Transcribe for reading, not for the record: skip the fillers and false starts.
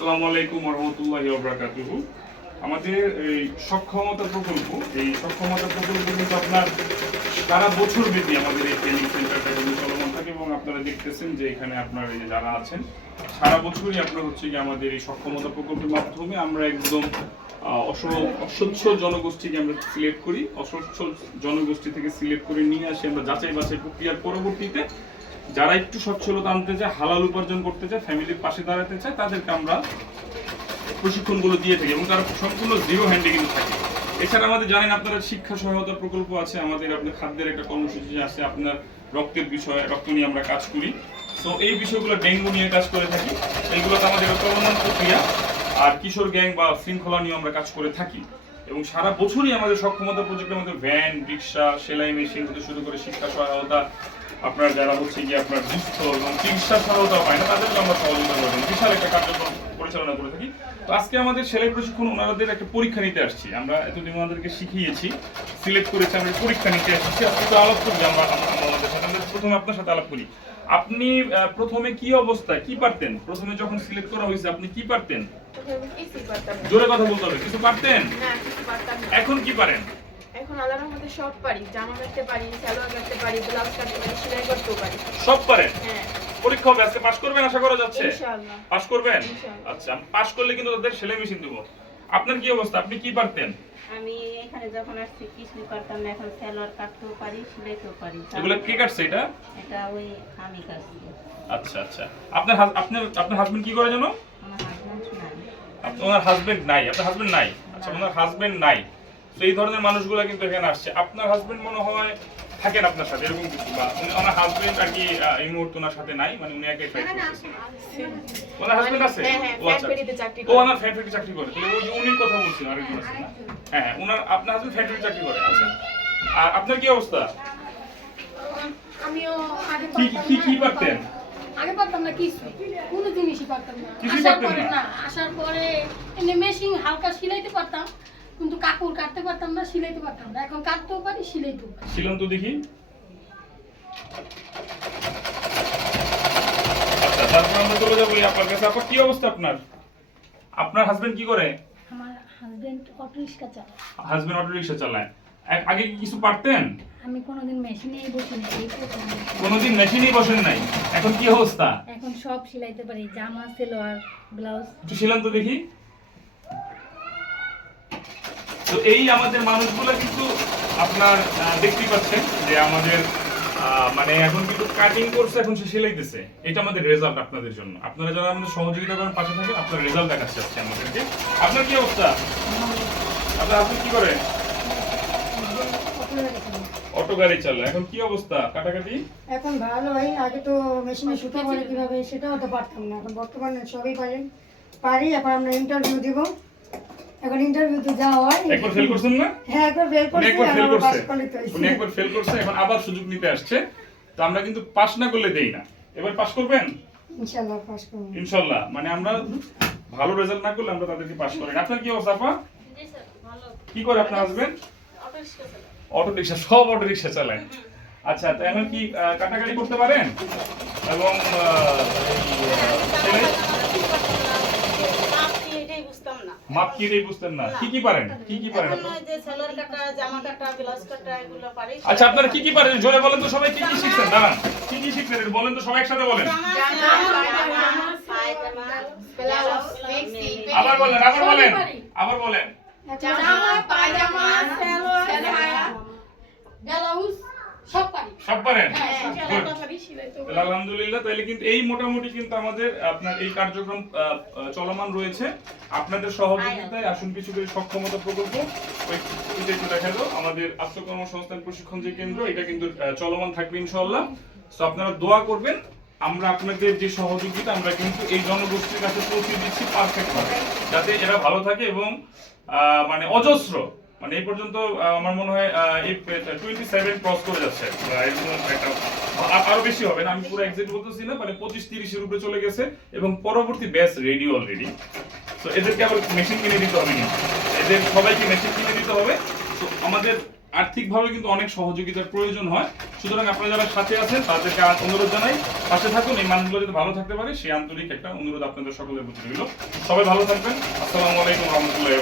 আসসালামু আলাইকুম ওয়া রাহমাতুল্লাহি ওয়া বারাকাতুহু। আমাদের এই সক্ষমতা প্রকল্প কিন্তু আপনার সারা বছর ব্যাপী আমাদের এই ট্রেনিং সেন্টারটা কিন্তু চলমান থাকে এবং আপনারা দেখতেছেন যে এখানে আপনার এই যে যারা আছেন সারা বছরই আপনার হচ্ছে কি আমাদের এই সক্ষমতা প্রকল্পের মাধ্যমে আমরা একদম অস্বচ্ছ জনগোষ্ঠীকে আমরা সিলেক্ট করি, অস্বচ্ছ জনগোষ্ঠী থেকে সিলেক্ট করে নিয়ে আসি আমরা যাচাই বাছাই প্রক্রিয়ার পরবর্তীতে যারা একটু সচ্ছলতা আনতে চায়, হালাল উপার্জন করতে চায়, ফ্যামিলির পাশে দাঁড়াতে চায়, তাদেরকে আমরা প্রশিক্ষণগুলো দিয়ে থাকি এবং তারা সম্পূর্ণ জিরো হ্যান্ডে কিন্তু থাকে। এছাড়া আমাদের জানেন আপনারা শিক্ষা সহায়তা প্রকল্প আছে, আমাদের আপনার খাদ্যের একটা কর্মসূচি আছে, আপনার রক্তের বিষয়ে রক্ত নিয়ে আমরা কাজ করি। তো এই বিষয়গুলো ডেঙ্গু নিয়ে কাজ করে থাকি, এইগুলোতে আমাদের চলমান প্রক্রিয়া। আর কিশোর গ্যাং বা শৃঙ্খলা নিয়ে আমরা কাজ করে থাকি এবং সারা বছরই আমাদের সক্ষমতা প্রজেক্টের মধ্যে ভ্যান, রিক্সা, সেলাই মেশিন থেকে শুরু করে শিক্ষা সহায়তা, আপনার যারা হচ্ছে গিয়ে আপনার দুস্থ এবং চিকিৎসা সহায়তা পায় না তাদেরকে আমরা সহযোগিতা করে থাকি, বিশাল একটা কার্যক্রম পরিচালনা করে থাকি। তো আজকে আমাদের সেলাই প্রশিক্ষণ ওনাদের একটা পরীক্ষা নিতে আসছি, আমরা এতদিন ওনাদেরকে শিখিয়েছি, সিলেক্ট করেছি, আমরা পরীক্ষা নিতে আসছি। আজকে তো আলাপ করি আমরা আমাদের সাথে, আমরা প্রথমে আপনার সাথে আলাপ করি। আপনি প্রথমে কি অবস্থায় কি পারতেন? প্রথমে যখন সিলেক্ট করা হয়েছে আপনি কি পারতেন? জোরে কথা বলতে হবে। কিছু পারতেন? না, কিছু পারতাম না। এখন কি পারেন? এখন আল্লাহর রহমতে সব পারি, জামা কাটতে পারি, সালোয়ার কাটতে পারি, ব্লাউজ কাটতে পারি, সেলাই করতেও পারি। সব পারেন? হ্যাঁ। পরীক্ষা হবে আজকে, পাস করবেন আশা করা যাচ্ছে? ইনশাআল্লাহ। পাস করবেন? ইনশাআল্লাহ। আচ্ছা, পাস করলে কিন্তু তাদের সেলাই মেশিন দেব। আপনার কি অবস্থা? আপনি কি পারতেন? আমি এখানে যখন আসছি কিছুই পারতাম না, এখন সালোয়ার কাটতেও পারি, সেলাইতেও পারি। এগুলো কে কাটছে এটা? এটা ওই আমি কাটছি। আচ্ছা আচ্ছা। আপনার আপনার হাজবেন্ড কি করে জানো? আমার হাজবেন্ড নাই। আপনার হাজবেন্ড নাই? আপনার হাজবেন্ড নাই? আচ্ছা, ওনার হাজবেন্ড নাই। তো এই ধরনের মানুষগুলো কিন্তু এখানে আসছে। আপনার হাজবেন্ড মনে হয় থাকেন আপনার সাথে এরকম কিছু, বা ওনার হাজবেন্ড আর কি এই মুহূর্তে ওনার সাথে নাই, মানে উনি একাই ফাইট করতেছেন। ওনার হাজবেন্ড আছে? হ্যাঁ, হ্যাঁ, ও আচ্ছা। ফ্যাক্টরিতে চাকরি ও করে। ওনার ফ্যাক্টরি চাকরি করে। তাহলে ওই যে উনির কথা বলছেন, আরেকজন আছে না? হ্যাঁ হ্যাঁ, আপনার হাজবেন্ড ফ্যাক্টরি চাকরি করে। আচ্ছা। আর আপনার কি অবস্থা? আমিও আগে কি পারতাম কি না, কি পারতেন? আগে পারতাম না কিছু, কোনো জিনিসই পারতাম না। কিছুই আসার পারতেন পরে না? আসার পরে এমনি মেশিন হালকা সিলাইতে পারতাম, কিন্তু কাপড় কাটতে পারতাম না, সিলাইতে পারতাম না। এখন কাটতেও পারি, সিলাইতেও পারি। ছিলেন তো দেখি। আচ্ছা, তারপর আমরা চলে যাবো আপনার কাছে। আপা, কি অবস্থা আপনার? আপনার হাজবেন্ড কি করে? আমার হাজবেন্ড অটো রিক্সা চালায়। হাজবেন্ড অটো রিকশা চালায়। আগে কি কিছু পারতেন? আমি কোনোদিন মেশিনেই বসি না, এই প্রথম। কোনোদিন মেশিনেই বসেন নাই। এখন কি অবস্থা? এখন সব সিলাইতে পারি, জামা, সালোয়ার, ব্লাউজ। একটু ছিলেন তো দেখি। তো এই আমাদের মানুষগুলো কিন্তু আপনার দেখতেই পাচ্ছেন যে আমাদের মানে এখন কিন্তু কাটিং করছে, এখন সে সেলাইতেছে। এটা আমাদের রেজাল্ট আপনাদের জন্য। আপনারা যারা আমাদের সহযোগিতা করেন, পাশে থাকেন, আপনার রেজাল্ট দেখাচ্ছে আজকে আমাদেরকে। আপনার কি অবস্থা? আপনার আপনি কি করেন? অটো গাড়ি চালায়। এখন কি অবস্থা কাটাকাটি? এখন ভালো হয়, আগে তো মেশিনে সুতো করে কিভাবে সেটাও তো পারতাম না, এখন বর্তমানে সবই পারি। এখন আমরা ইন্টারভিউ দিব, এখন ইন্টারভিউতে যা হয়। একবার ফেল করছেন না? হ্যাঁ, একবার ফেল উনি করছি, একবার ফেল আমরা পাস করছে। করলে তো হয়েছে। উনি একবার ফেল করছে, এখন আবার সুযোগ নিতে আসছে। তো আমরা কিন্তু পাস না করলে দেই না। এবার পাস করবেন ইনশাআল্লাহ পাস করব। ইনশাআল্লাহ। মানে আমরা ভালো রেজাল্ট না করলে আমরা তাদেরকে পাস করি না। আপনার কি অবস্থা আপা? জি স্যার, ভালো। কি করে আপনার হাজবেন্ড? অটো রিক্সা চালায়। অটো রিকশা, সব অটো রিকশা চালায়। আচ্ছা, তো এখন কি কাটাকাটি করতে পারেন? এবং এটাই বুঝতাম না। মাপ কি এটাই বুঝতেন না? কি কি পারেন? কি কি পারেন এখন আপনি? ওই যে সালোয়ার কাটা, জামা কাটা, ব্লাউজ কাটা এগুলো পারি। আচ্ছা, আপনারা কি কি পারেন জোরে বলেন তো, সবাই কি কি শিখছেন? দাঁড়ান, কি কি শিখছেন এটা বলেন তো, সবাই একসাথে বলেন। জামা, পায়জামা, ব্লাউজ, মেক্সি, আবার বলেন, আবার বলেন, আবার বলেন। জামা, পায়জামা, সালোয়ার, ব্লাউজ সব পারি। সব পারেন? হ্যাঁ, Good. সব পারি, সিলাইতেও পারি। তাহলে আলহামদুলিল্লাহ। তাহলে কিন্তু এই মোটামুটি কিন্তু আমাদের আপনার এই কার্যক্রম চলমান রয়েছে। আপনাদের সহযোগিতায় আসুন কিছু করে সক্ষমতা প্রকল্প ওইটা একটু দেখা দাও। আমাদের আত্মকর্মসংস্থান প্রশিক্ষণ যে কেন্দ্র, এটা কিন্তু চলমান থাকবে ইনশাআল্লাহ। তো আপনারা দোয়া করবেন, আমরা আপনাদের যে সহযোগিতা আমরা কিন্তু এই জনগোষ্ঠীর কাছে পৌঁছে দিচ্ছি পারফেক্ট ভাবে, যাতে এরা ভালো থাকে এবং মানে অজস্র, মানে এই পর্যন্ত আমার মনে হয় এই 27 ক্রস করে যাচ্ছে। আরো বেশি হবে না, আমি পুরো এক্সাক্ট বলতেছি না, মানে 25-30 এর উপরে চলে গেছে এবং পরবর্তী ব্যাচ রেডি অলরেডি। তো এদেরকে আবার মেশিন কিনে দিতে হবে না, এদের সবাইকে মেশিন কিনে দিতে হবে। তো আমাদের আর্থিকভাবে কিন্তু অনেক সহযোগিতার প্রয়োজন হয়। সুতরাং আপনারা যারা সাথে আছেন তাদেরকে অনুরোধ জানাই পাশে থাকুন, এই মানুষগুলো যাতে ভালো থাকতে পারে সেই আন্তরিক একটা অনুরোধ আপনাদের সকলের প্রতি রইল। সবাই ভালো থাকবেন। আসসালামু আলাইকুম ওয়া রাহমাতুল্লাহি